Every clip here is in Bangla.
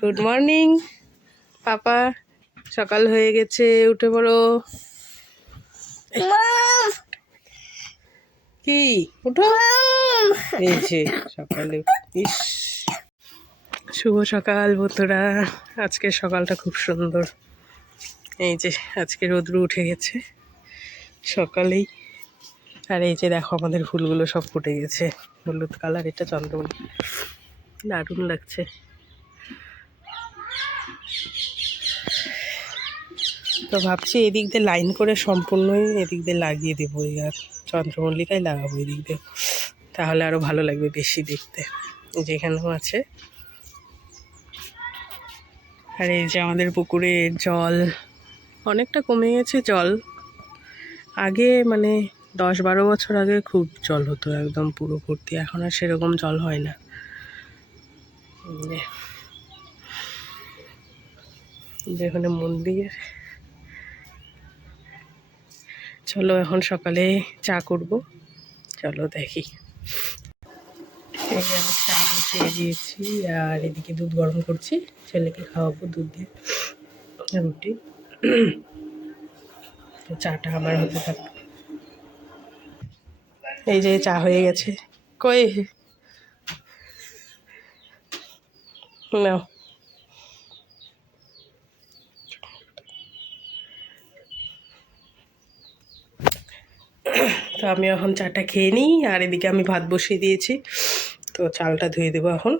গুড মর্নিং পাপা, সকাল হয়ে গেছে, উঠে পড়ো। কি উঠো, এই যে সকালে। ইস, শুভ সকাল বন্ধুরা। আজকের সকালটা খুব সুন্দর। এই যে আজকে রোদ্রু উঠে গেছে সকালেই। আর এই যে দেখো আমাদের ফুলগুলো সব ফুটে গেছে, হলুদ কালার, এটা চন্দ্রমল্লিকা, দারুণ লাগছে। তো ভাবছি এদিক দিয়ে লাইন করে সম্পূর্ণই এদিক দিয়ে লাগিয়ে দেবো, আর চন্দ্রমল্লিকায় লাগাবো এদিক দিয়ে, তাহলে আরও ভালো লাগবে বেশি দেখতে। যেখানেও আছে। আর এই যে আমাদের পুকুরের জল অনেকটা কমে গেছে। জল আগে মানে 10-12 বছর আগে খুব জল হতো, একদম পুরো ভর্তি। এখন আর সেরকম জল হয় না। যেখানে মন্দির। চলো এখন সকালে চা করব, চলো দেখি। এই যে আমি চা বসিয়ে দিয়েছি, আর এদিকে দুধ গরম করছি, ছেলেকে খাওয়াবো দুধ দিয়ে রুটি। তো চাটা আমার হতে থাকবে। এই যে চা হয়ে গেছে। কই নাও। তো আমি এখন চাটা খেয়ে নিই, আর এদিকে আমি ভাত বসিয়ে দিয়েছি, তো চালটা ধুয়ে দেবো এখন।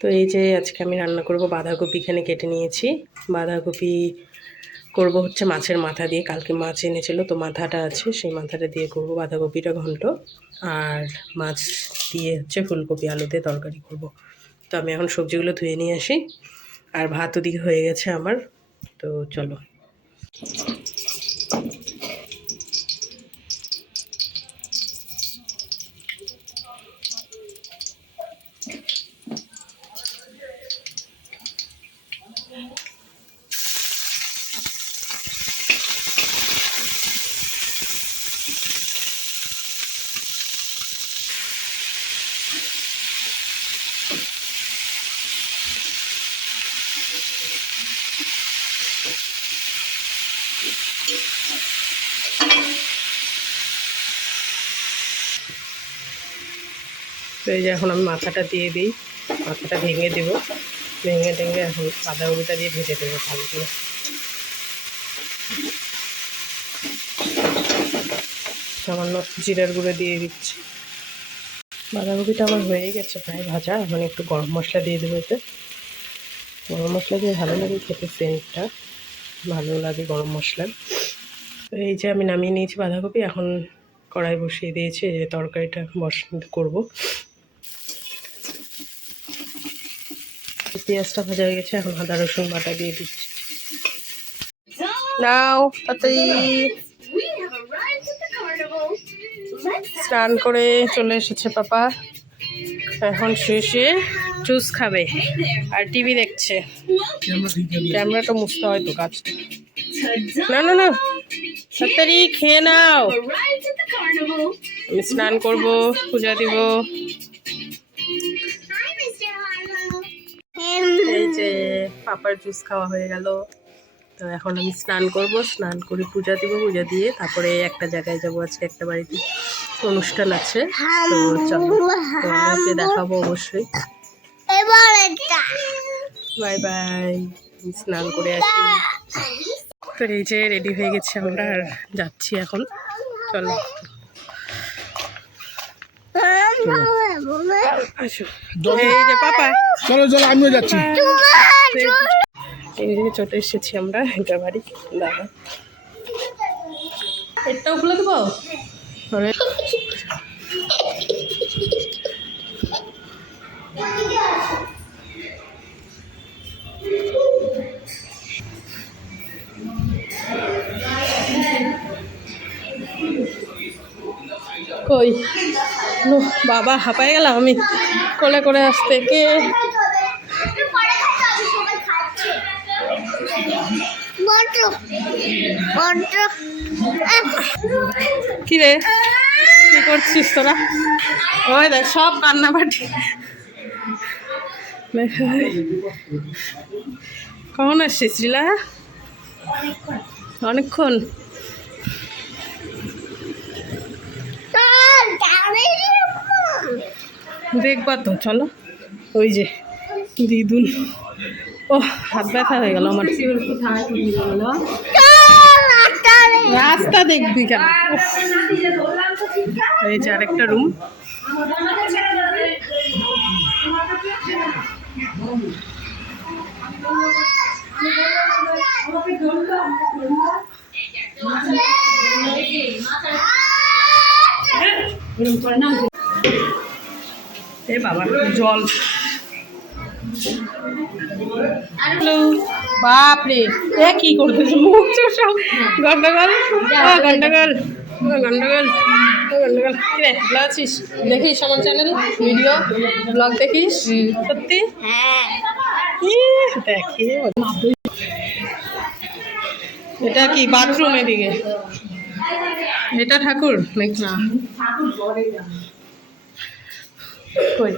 তো এই যে আজকে আমি রান্না করব, বাঁধাকপি এখানে কেটে নিয়েছি। বাঁধাকপি করব হচ্ছে মাছের মাথা দিয়ে, কালকে মাছ এনেছিল তো মাথাটা আছে, সেই মাথাটা দিয়ে করব বাঁধাকপিটা ঘন্ট। আর মাছ দিয়ে হচ্ছে ফুলকপি আলু দিয়ে তরকারি করব। তো আমি এখন সবজিগুলো ধুয়ে নিয়ে আসি, আর ভাত ওদিকে হয়ে গেছে আমার। তো চলো। তো এই যে এখন আমি মাথাটা দিয়ে দিই, মাথাটা ভেঙে দেবো, ভেঙে টেঙে এখন বাঁধাকপিটা দিয়ে ভেজে দেবো ভালো করে। সামান্য জিরার গুঁড়ো দিয়ে দিচ্ছি। বাঁধাকপিটা আমার হয়ে গেছে প্রায় ভাজা, এখন একটু গরম মশলা দিয়ে দেবো। এতে গরম মশলা দিয়ে ভালো লাগে খেতে, সেন্টটা ভালো লাগে গরম মশলার। তো এই যে আমি নামিয়ে নিয়েছি বাঁধাকপি, এখন কড়াই বসিয়ে দিয়েছি, যে তরকারিটা করবো। পেঁয়াজটা ভাজা হয়ে গেছে, এখন আদা রসুন বাটা দিয়ে দিচ্ছি। নাও তাতেই। স্নান করে চলে এসেছে পাপা, এখন শুয়ে শুয়ে জুস খাবে আর টিভি দেখছে। ক্যামেরাটা মুছতে হয়তো কাজটা। না না না, তাড়াতাড়ি খেয়ে নাও। আমি স্নান করবো, পূজা দিব। এই যে পাপার জুস খাওয়া হয়ে গেল। তো এখন আমি স্নান করব, স্নান করে পূজা দিব, পূজা দিয়ে তারপরে একটা জায়গায় যাবো। আজকে একটা বাড়িতে অনুষ্ঠান আছে, তো চলো তোমাদেরকে দেখাবো অবশ্যই। বাই বাই, স্নান করে আসি। তো এই যে রেডি হয়ে গেছি আমরা, আর যাচ্ছি এখন। চলো এই যে পাপা, চলো চলো আমিও যাচ্ছি। এই যে চলে এসেছি আমরা, এটা বাড়ি। দাদা এটাও খুলে দেবো। কই বাবা, হাঁপায়ে গেলাম আমি কোলে করে আসতে। কে কি রে, কি করছিস তোরা? ওই দেখ সব কান্নাকাটি, কখন আসছিস শ্রীলা? অনেকক্ষণ। দেখবা তো, চলো। ওই যে দিদুন, ও হাত ব্যথা হয়ে গেল আমার। রাস্তা দেখবি কেন? এই যে আরেকটা রুম। এ বাবা জল। বাপরে এ কি করতেছে? মুখ সব গন্ডগোল, গন্ডগোল, গন্ডগোল, গন্ডগোল। কিরে ভালো আছিস? দেখিস আমার চ্যানেল ভিডিও ব্লগ দেখিস? সত্যি? দেখি। এটা কি বাথরুম? এদিকে এটা ঠাকুর নাকি? না কই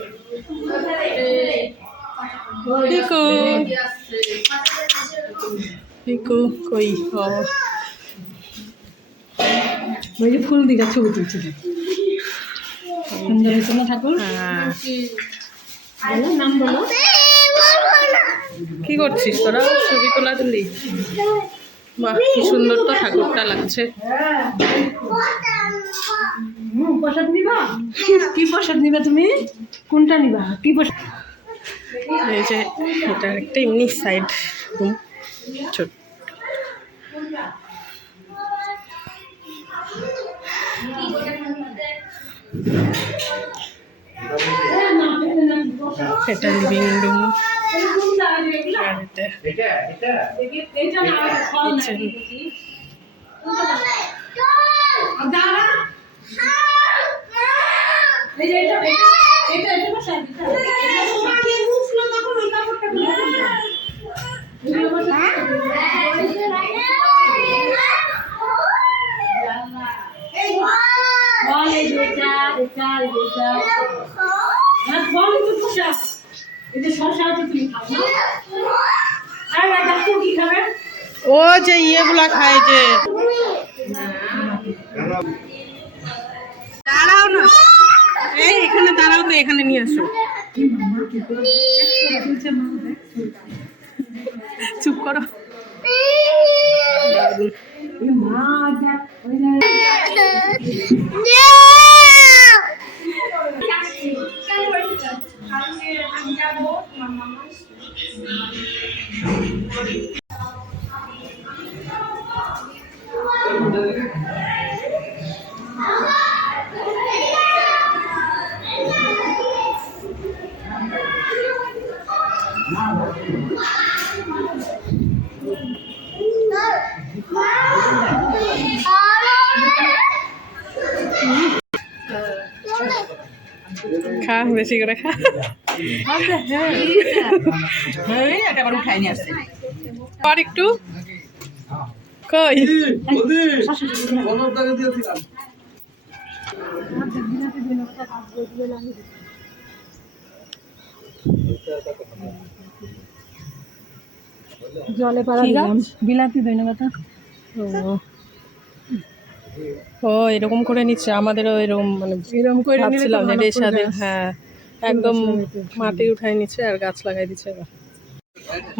পিকু, পিকু কই? ও ওই যে ফুল দিকে ছবি তুলছে সুন্দর হয়েছে না ঠাকুর? হ্যাঁ নাম বলো। কি করছিস তোরা? ছবি তোলা তুলি? বাহ কি সুন্দর তো ঠাকুরটা লাগছে। প্রসাদ নিবা? কি প্রসাদ নিবা তুমি? কোনটা নিবা? কি প্রসাদ? এই যে এটা একটা এমনি সাইড রুম, ছোট। এটা লিভিং রুম, আর এটা কিচেন। ও যে ইয়েগুলা খায় যে, দাঁড়াও না, এই এখানে দাঁড়াও তো, এখানে নিয়ে আসো। চুপ করো। খা বেশি করে খা। আর একটু কই জলে পাড়া দিলাম, বিলাতি ধন্যবাদ। ও এরকম করে নিচ্ছে, আমাদেরও এরকম, মানে এরকম করে ভাবছিলাম যে এর সাথে। হ্যাঁ একদম মাটি উঠাই নিচ্ছে আর গাছ লাগাই দিচ্ছে।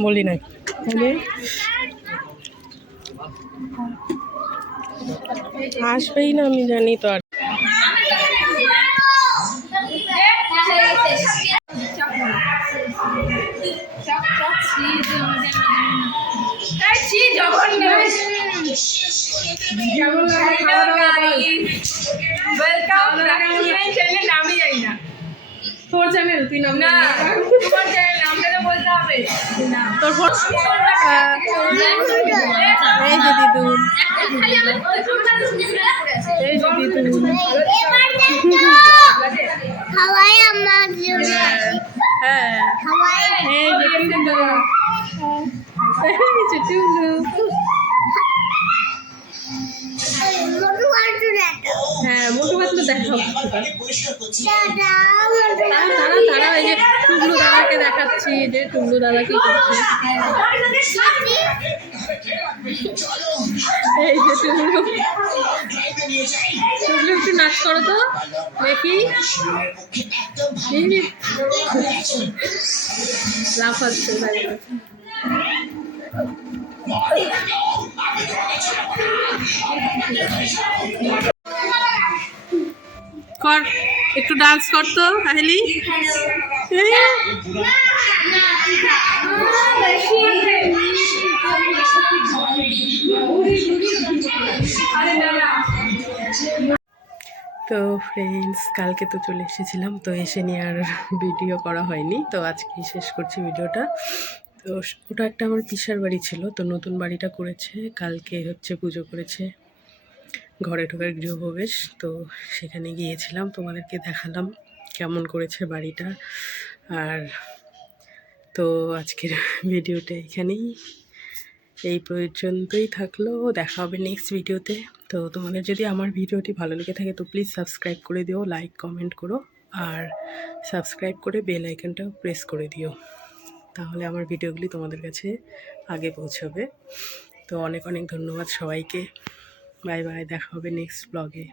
বলি নাই আসবেই না, আমি জানি তো। আর তোর চ্যানেল তুই নাম না, তোর চ্যানেল নামটা তো বলতে হবে। তোর এই যে দিদুন, এই যে দিদুন, হ্যাঁ এই যে টুলু, হ্যাঁ মোটু পাতলু দেখাও। তারা এই যে টুকলু দাদাকে দেখা দেখাচ্ছি যে টুল্লু দাদা কি করছে। এই যে টুল্লু, টুল্লু একটু নাচ করো তো দেখি। লাফাচ্ছে দাঁড়িয়ে। কর একটু ডান্স কর তো আহিলি। তো ফ্রেন্ডস, কালকে তো চলে এসেছিলাম, তো এসে নিয়ে আর ভিডিও করা হয়নি, তো আজকে শেষ করছি ভিডিওটা। তো ওটা একটা আমার পিসার বাড়ি ছিল, তো নতুন বাড়িটা করেছে, কালকে হচ্ছে পুজো করেছে, ঘরে ঢোকার গৃহপ্রবেশ, তো সেখানে গিয়েছিলাম, তোমাদেরকে দেখালাম কেমন করেছে বাড়িটা। আর তো আজকের ভিডিওটা এখানেই এই পর্যন্তই থাকলো, দেখা হবে নেক্সট ভিডিওতে। তো তোমাদের যদি আমার ভিডিওটি ভালো লেগে থাকে তো প্লিজ সাবস্ক্রাইব করে দিও, লাইক কমেন্ট করো, আর সাবস্ক্রাইব করে বেল আইকনটাও প্রেস করে দিও, তাহলে আমার ভিডিওগুলি তোমাদের কাছে আগে পৌঁছাবে। তো অনেক অনেক ধন্যবাদ সবাইকে। বাই বাই, দেখা হবে নেক্সট ব্লগে।